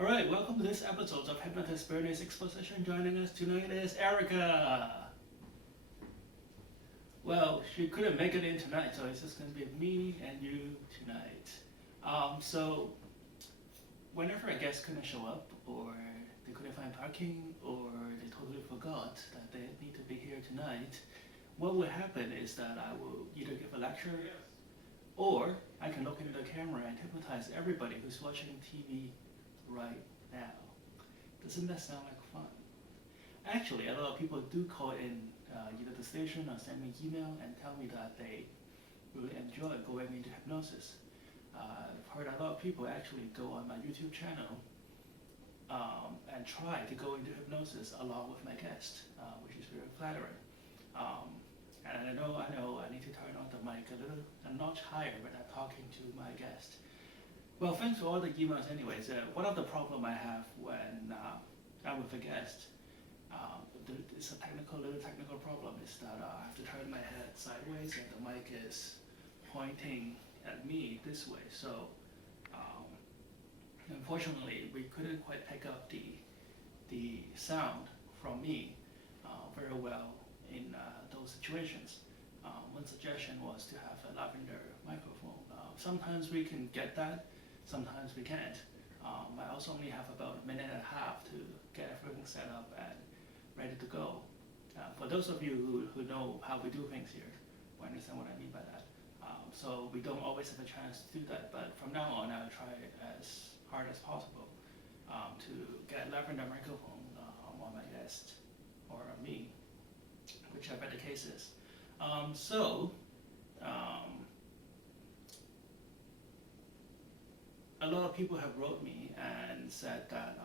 All right, welcome to this episode of Hypnotist Bernie's exposition. Joining us tonight is Erica. Well, she couldn't make it in tonight, so it's just going to be me and you tonight. So whenever a guest couldn't show up, or they couldn't find parking, or they totally forgot that they need to be here tonight, what will happen is that I will either give a lecture, or I can look into the camera and hypnotize everybody who's watching TV right now. Doesn't that sound like fun? Actually, a lot of people do call in either the station or send me email and tell me that they really enjoy going into hypnosis. I've heard a lot of people actually go on my YouTube channel and try to go into hypnosis along with my guest, which is very flattering. And I know I need to turn on the mic a notch higher when I'm talking to my guest. Well, thanks for all the emails anyways. One of the problem I have when I'm with a guest, it's a little technical problem, is that I have to turn my head sideways and the mic is pointing at me this way. So unfortunately, we couldn't quite pick up the sound from me very well in those situations. One suggestion was to have a lavender microphone. Sometimes we can get that, sometimes we can't. I also only have about a minute and a half to get everything set up and ready to go. For those of you who know how we do things here, will understand what I mean by that. So we don't always have a chance to do that, but from now on I'll try as hard as possible to get lavender microphone on my guest or on me, whichever the case is. A lot of people have wrote me and said that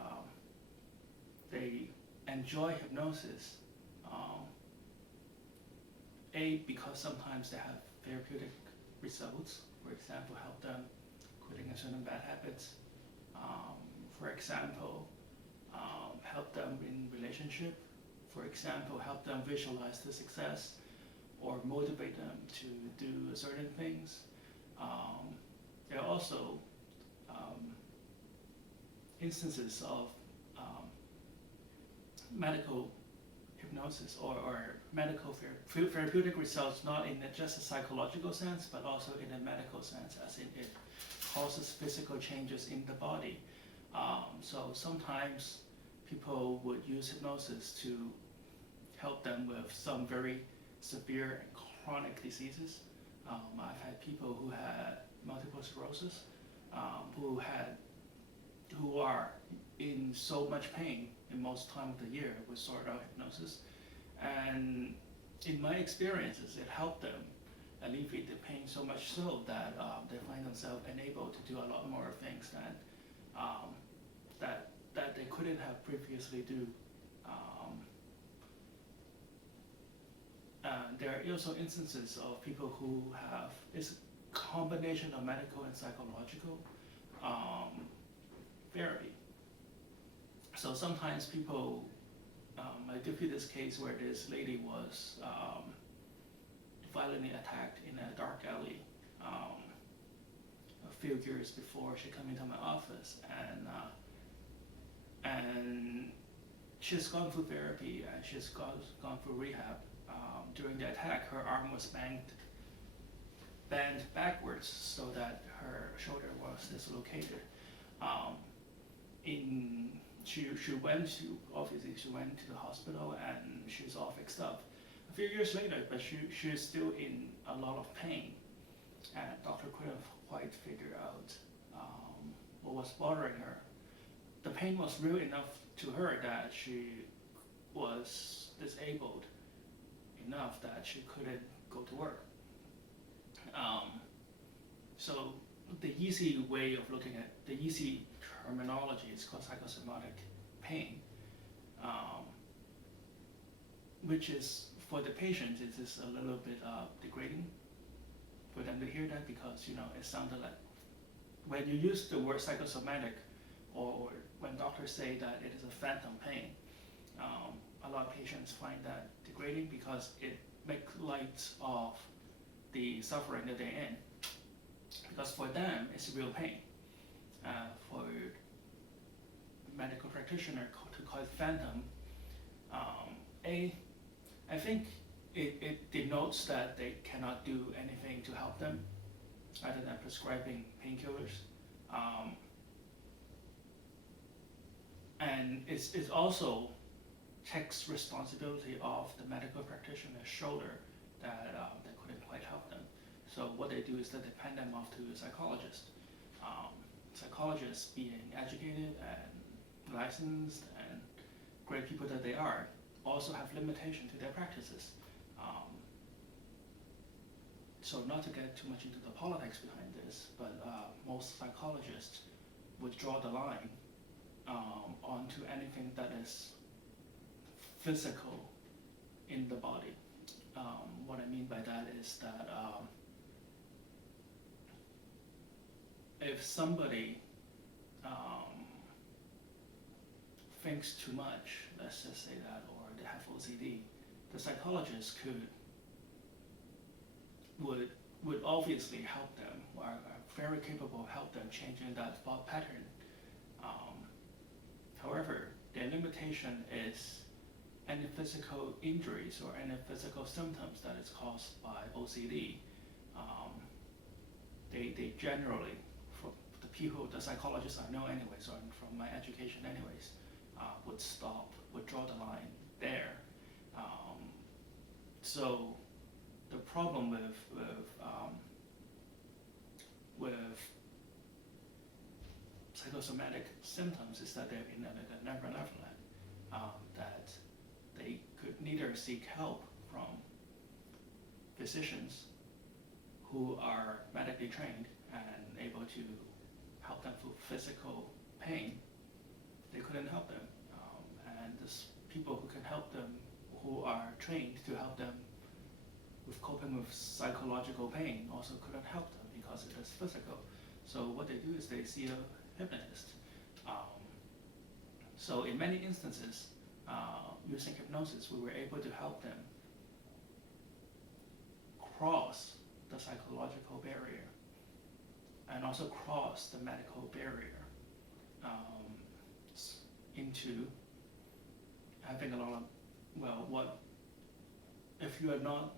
they enjoy hypnosis, because sometimes they have therapeutic results. For example, help them quitting a certain bad habits. For example, help them in relationship. For example, help them visualize the success or motivate them to do certain things. There are also instances of medical hypnosis or medical therapeutic results, not in just a psychological sense, but also in a medical sense, as in it causes physical changes in the body. So sometimes people would use hypnosis to help them with some very severe and chronic diseases. I've had people who had multiple sclerosis, who are in so much pain in most time of the year with sort of hypnosis, and in my experiences, it helped them alleviate the pain so much so that they find themselves enabled to do a lot more things that they couldn't have previously do. There are also instances of people who have this combination of medical and psychological therapy. So sometimes people, I give you this case where this lady was violently attacked in a dark alley a few years before she came into my office, and she's gone through therapy and she's gone through rehab. During the attack, her arm was bent backwards so that her shoulder was dislocated. She went to the hospital and she's all fixed up. A few years later, but she's still in a lot of pain, and the doctor couldn't quite figure out what was bothering her. The pain was real enough to her that she was disabled enough that she couldn't go to work. So the easy way of looking at the easy terminology is called psychosomatic pain, which is for the patient it is a little bit degrading for them to hear that, because it sounded like when you use the word psychosomatic, or when doctors say that it is a phantom pain, a lot of patients find that degrading because it makes light of the suffering that they're in. Because for them, it's real pain. For practitioner to call it phantom, I think it denotes that they cannot do anything to help them other than prescribing painkillers. And it also takes responsibility of the medical practitioner's shoulder that they couldn't quite help them. So what they do is that they hand them off to a psychologist. Psychologists, being educated and licensed and great people that they are, also have limitation to their practices. So not to get too much into the politics behind this, but most psychologists would draw the line onto anything that is physical in the body. What I mean by that is that if somebody thinks too much, let's just say that, or they have OCD, the psychologist would obviously help them, or are very capable of help them changing that thought pattern. However, their limitation is any physical injuries or any physical symptoms that is caused by OCD. They generally, for the people, the psychologists I know anyways, or from my education anyways, would draw the line there. So the problem with psychosomatic symptoms is that they're in a never land, that they could neither seek help from physicians who are medically trained and able to help them through physical pain. They couldn't help them, and there's people who can help them, who are trained to help them with coping with psychological pain, also couldn't help them because it is physical. So what they do is they see a hypnotist. So in many instances, using hypnosis, we were able to help them cross the psychological barrier and also cross the medical barrier into having a lot of, if you are not,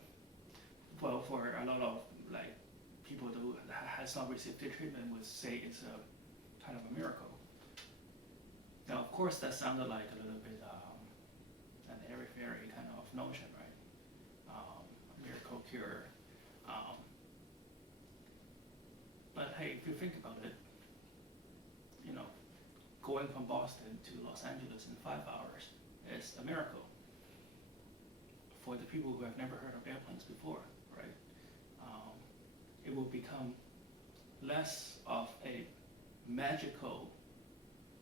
for a lot of people who has not received the treatment would say it's a kind of a miracle. Now, of course, that sounded like a little bit an airy-fairy kind of notion, right? A miracle cure. But hey, if you think about it, going from Boston to Los Angeles in 5 hours is a miracle for the people who have never heard of airplanes before, right? It will become less of a magical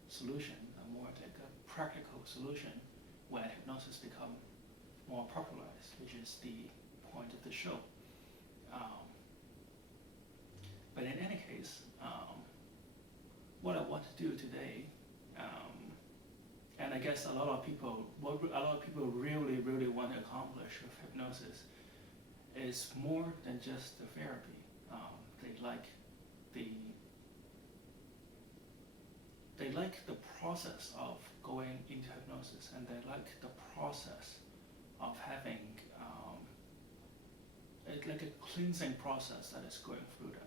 solution, more like a practical solution when hypnosis become more popularized, which is the point of the show. But in any case, what I want to do today, and I guess a lot of people really, really want to accomplish with hypnosis is more than just the therapy. They like the process of going into hypnosis, and they like the process of having like a cleansing process that is going through them.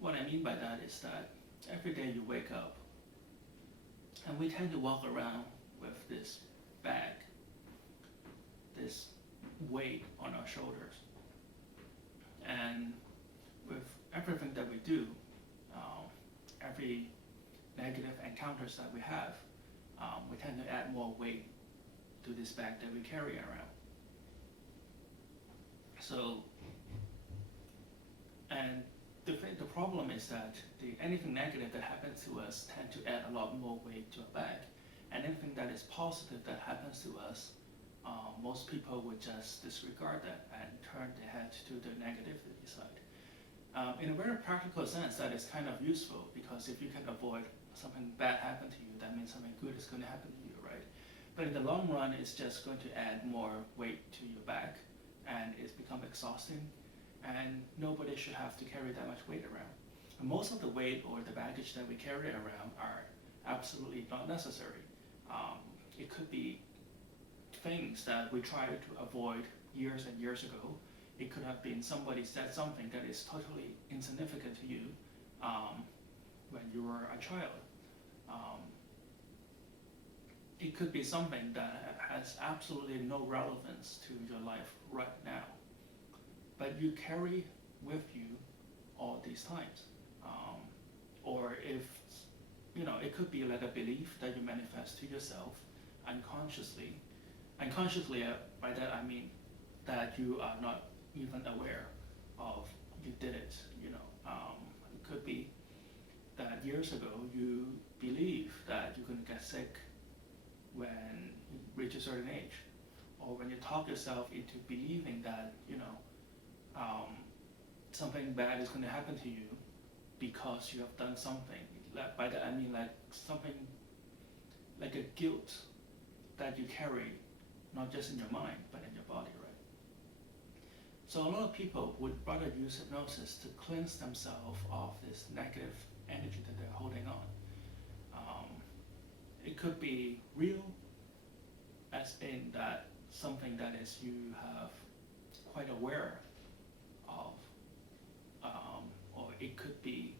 What I mean by that is that every day you wake up, and we tend to walk around with this bag, this weight on our shoulders, and with everything that we do, every negative encounters that we have, we tend to add more weight to this bag that we carry around. So, and the problem is that anything negative that happens to us tend to add a lot more weight to a bag, and anything that is positive that happens to us, most people would just disregard that and turn their head to the negativity side. In a very practical sense, that is kind of useful, because if you can avoid something bad happen to you, that means something good is going to happen to you, right? But in the long run, it's just going to add more weight to your back, and it's become exhausting, and nobody should have to carry that much weight around. most of the weight or the baggage that we carry around are absolutely not necessary. It could be things that we tried to avoid years and years ago. It could have been somebody said something that is totally insignificant to you when you were a child. It could be something that has absolutely no relevance to your life right now, but you carry with you all these times. Or if, it could be like a belief that you manifest to yourself unconsciously. Unconsciously, by that I mean that you are not even aware of you did it. It could be that years ago you believe that you're going to get sick when you reach a certain age, or when you talk yourself into believing that something bad is going to happen to you because you have done something. By that I mean like something like a guilt that you carry, not just in your mind but in your body, right? So a lot of people would rather use hypnosis to cleanse themselves of this negative energy that they're holding on. It could be real, as in that something that is you have quite aware of, or it could be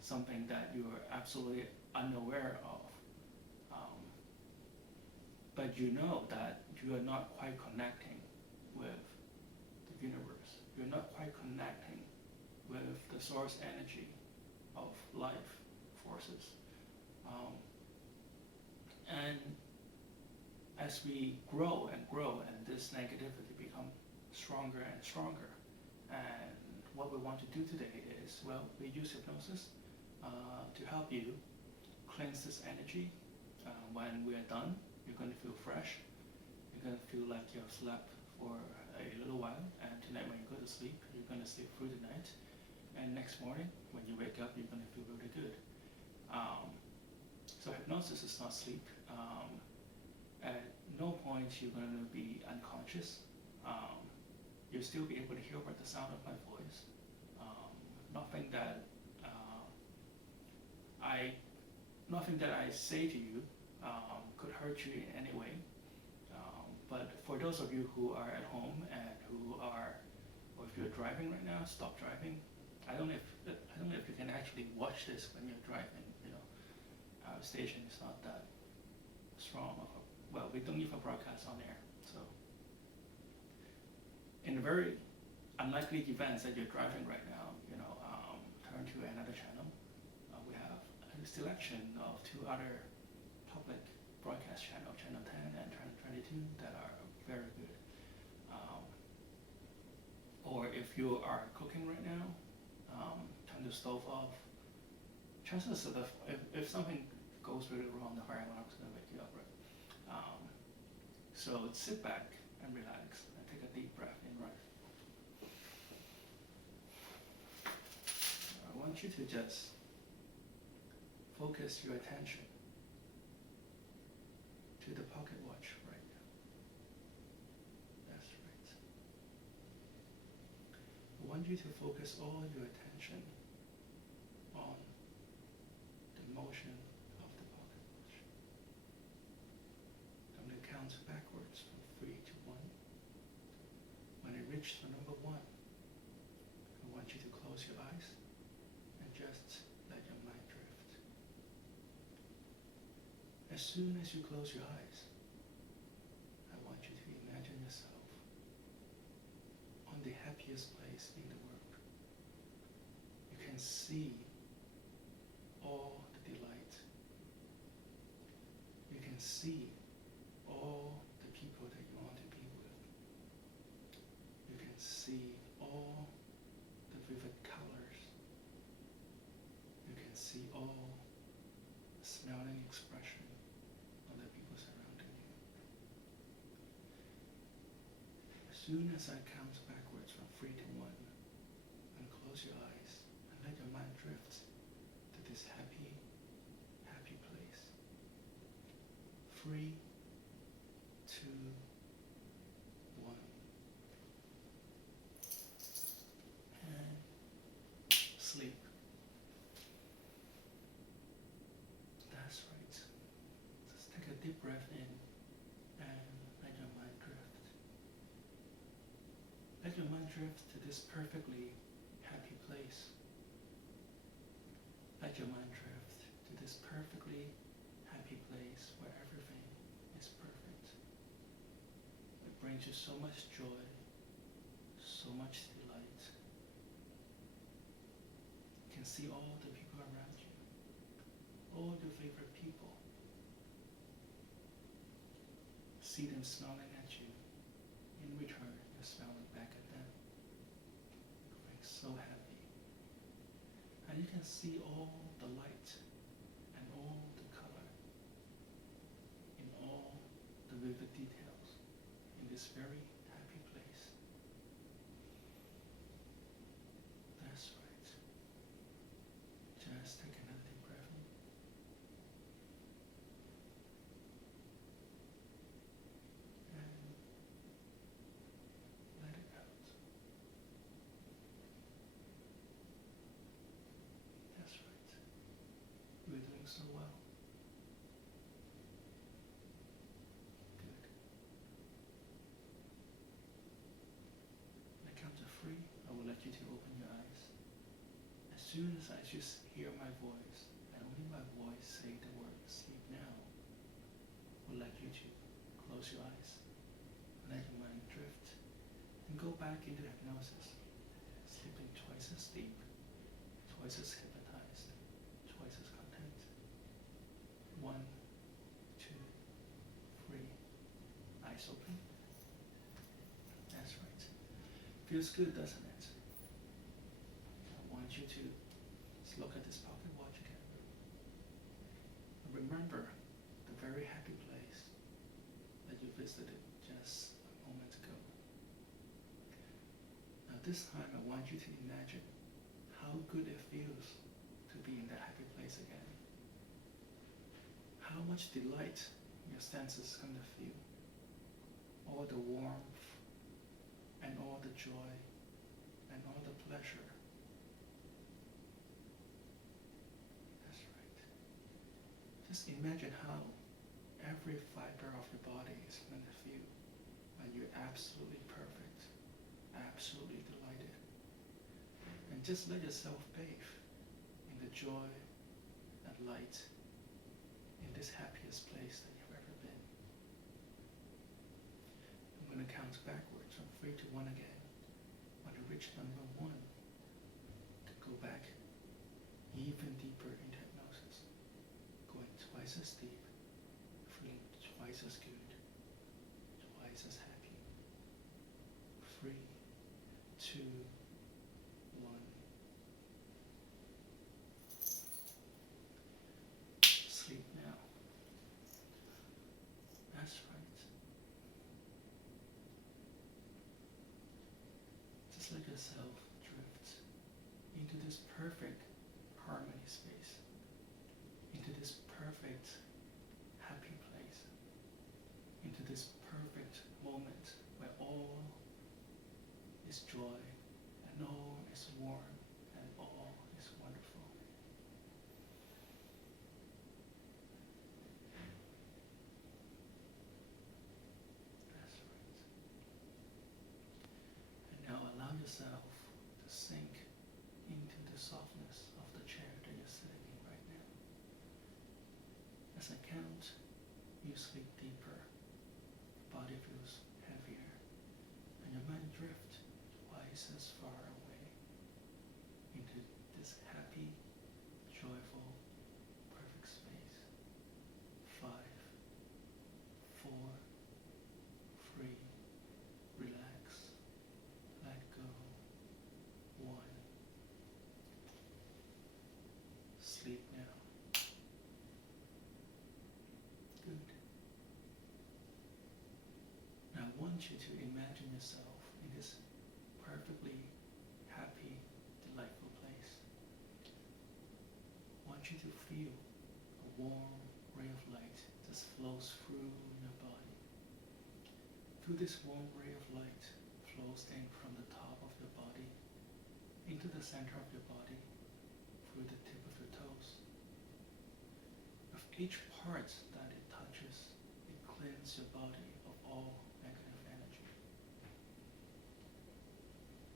something that you are absolutely unaware of. But you know that you are not quite connecting with the universe. You're not quite connecting with the source energy of life forces. And as we grow and grow, and this negativity becomes stronger and stronger, and what we want to do today is, we use hypnosis to help you cleanse this energy. When we are done, you're going to feel fresh. You're going to feel like you have slept for a little while, and tonight when you go to sleep, you're going to sleep through the night, and next morning when you wake up, you're going to feel really good. So hypnosis is not sleep. At no point you're going to be unconscious. You'll still be able to hear the sound of my voice. Nothing that I say to you could hurt you in any way. But for those of you who are at home and or if you're driving right now, stop driving. I don't know if you can actually watch this when you're driving. Our station is not that strong. We don't even broadcast on air. So, in the very unlikely events that you're driving right now, turn to another channel. We have a selection of two other public broadcast channels, Channel 10 and Channel 22, that are very good. Or if you are cooking right now, turn the stove off. Chances of if something goes really wrong, the fire alarm is going to wake you up, right? So sit back and relax and take a deep breath in, right? I want you to just focus your attention to the pocket watch right now. That's right. I want you to focus all your attention on the motion of the pocket watch. I'm going to count backwards from 3 to 1. When I reach the number 1, I want you to close your eyes and just let your mind drift. As soon as you close your eyes, I want you to imagine yourself on the happiest place in the world. You can see all the delight. You can see all the people that you want to be with. You can see all the vivid colors. You can see all the smiling expression of the people surrounding you. As soon as I count backwards from 3 to 1, and close your eyes and let your mind drift to this happy, happy place. 3, 2, 1. And sleep. breath in and let your mind drift. Let your mind drift to this perfectly happy place. Let your mind drift to this perfectly happy place where everything is perfect. It brings you so much joy, so much delight. You can see all the people around you, all your favorite people. See them smiling at you. In return, you're smiling back at them. You're so happy. And you can see all the light and all the color in all the vivid details in this very happy place. That's right. Just take another deep breath in. And let it out. That's right. You're doing so well. Good. When I count to 3, I will let you to open your eyes. As soon as I just hear my voice, and only my voice say the word sleep now, I will let you to close your eyes, let your mind drift, and go back into hypnosis, sleeping twice as deep, twice as hypnotized, twice as content. 1, 2, 3. Eyes open. That's right. Feels good, doesn't it? I want you to just look at this pocket watch again. Remember the very happy place that you visited just a moment ago. Now this time I want you to imagine how good it feels to be in that happy place again. How much delight your senses are going to feel. All the warmth and all the joy and all the pleasure. That's right. Just imagine how every fiber of your body is going to feel when you're absolutely perfect, absolutely delighted. And just let yourself bathe in the joy and light in this happiest place that you've ever been. I'm going to count backwards from 3 to 1 again. When you reach number 1, go back even deeper into hypnosis, going twice as deep, feeling twice as good, twice as happy. 3, 2, 1. Sleep now. That's right. Just let yourself drift into this perfect harmony space, into this perfect happy place, into this perfect moment where all is joy and all is warm and all is wonderful. That's right. And now allow yourself to sink into the softness of the chair that you're sitting in right now. As I count, you sleep deeper, body feels heavier, and your mind drifts twice as far away into this happy, joyful, perfect space. 5, 4, 3, relax, let go, 1. Sleep now. Good. Now I want you to imagine yourself in this perfectly happy, delightful place. I want you to feel a warm ray of light just flows through your body. Through this warm ray of light flows in from the top of your body into the center of your body, through the tip of your toes. With each part that it touches, cleanse your body of all negative energy.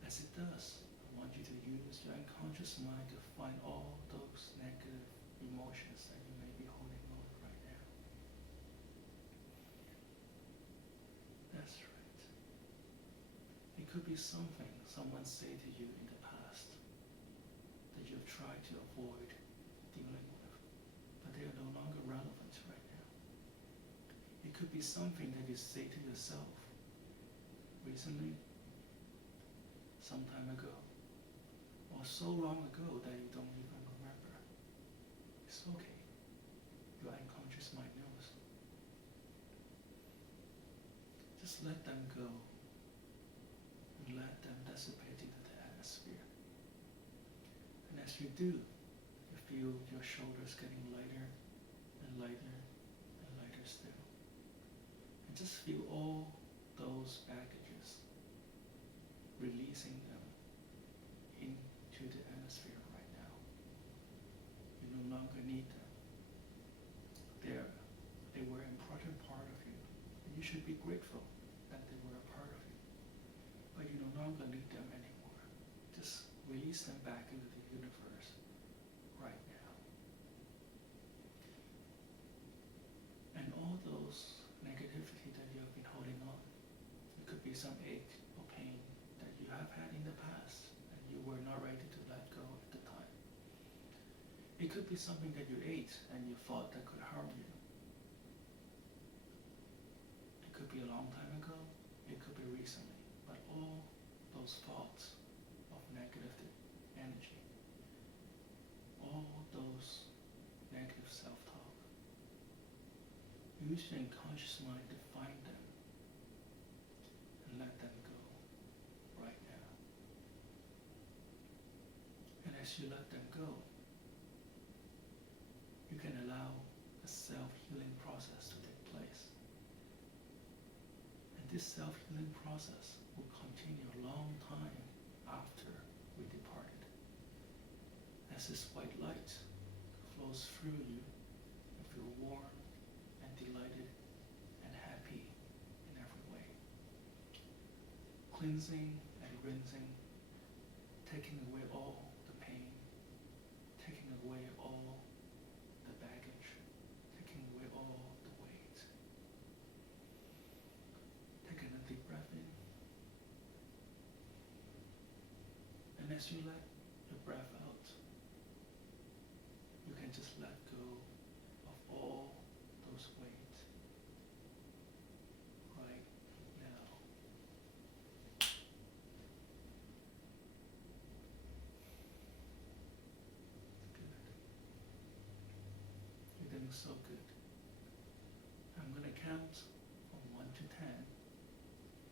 As it does, I want you to use your unconscious mind to find all those negative emotions that you may be holding on right now. That's right. It could be something someone said to you in the past that you've tried to avoid dealing with, but they are no longer relevant right now. It could be something that you say to yourself recently, some time ago, or so long ago that you don't even remember. It's okay. Your unconscious mind knows. Just let them go and let them dissipate into the atmosphere. And as you do, you feel your shoulders getting lighter and lighter and lighter still. And just feel all those baggages, releasing them into the atmosphere right now. You no longer need them. They were an important part of you, and you should be grateful that they were a part of you. But you no longer need them anymore. Just release them back into the universe right now. And all those negativity that you have been holding on, it could be some ache or pain that you have had in the past and you were not ready to let go at the time. It could be something that you ate and you thought that could harm you. It could be a long time ago, it could be recently, but all those thoughts of negative energy, all those negative self-talk, use your unconscious mind to find them and let them go right now. And as you let them go, you can allow a self-healing process to take place. And this self-healing process will continue a long time after we departed. As this white light flows through you, you feel warm and delighted and happy in every way. Cleansing and rinsing, taking away all the pain, taking away all the baggage, taking away all the weight. Taking a deep breath in. And as you let your breath out, you can just let go of all those weight right now. Good. You're doing so good. I'm going to count from 1 to 10.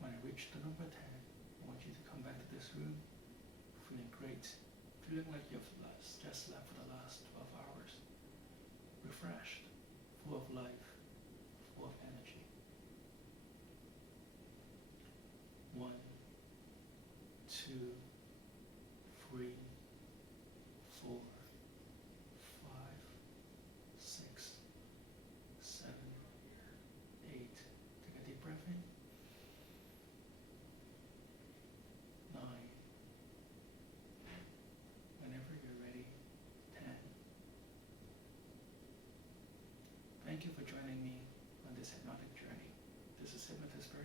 When I reach the number 10, I want you to come back to this room feeling great, feeling like you've just slept for the last 12 hours, refreshed, full of life, full of energy. 1, 2, 3, 4, 5, 6, 7, 8. Take a deep breath in. 9. Whenever you're ready, 10. Thank you for joining me on this hypnotic journey. This is Hypnotist Bernie.